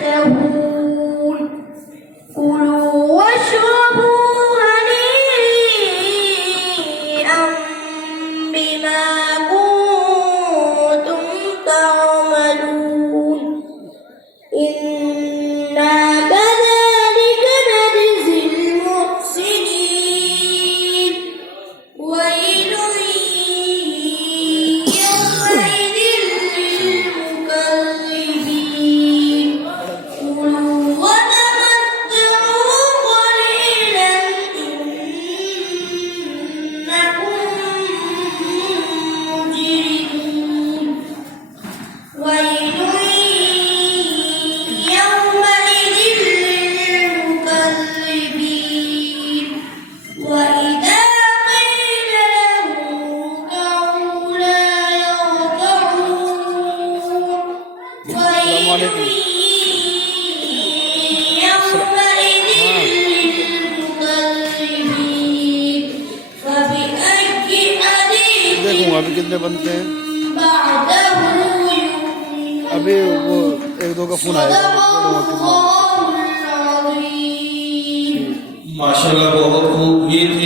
يشتهون كلوا واشربوا هنيئا بما كنتم تعملون إنا كذلك نجزي المحسنين ويل يومئذ للمكذبين كلوا وتمتعوا قليلا إنكم مجرمون ويل يومئذ للمكذبين وإذا قيل لهم اركعوا لا يركعون ويل يومئذ للمكذبين فبأي حديث देखूंगा अभी कितने बनते हैं। بعده يؤمنون अभी वो एक दो का फोन आएगा। صدق الله العظيم माशाल्लाह बहुत खूब।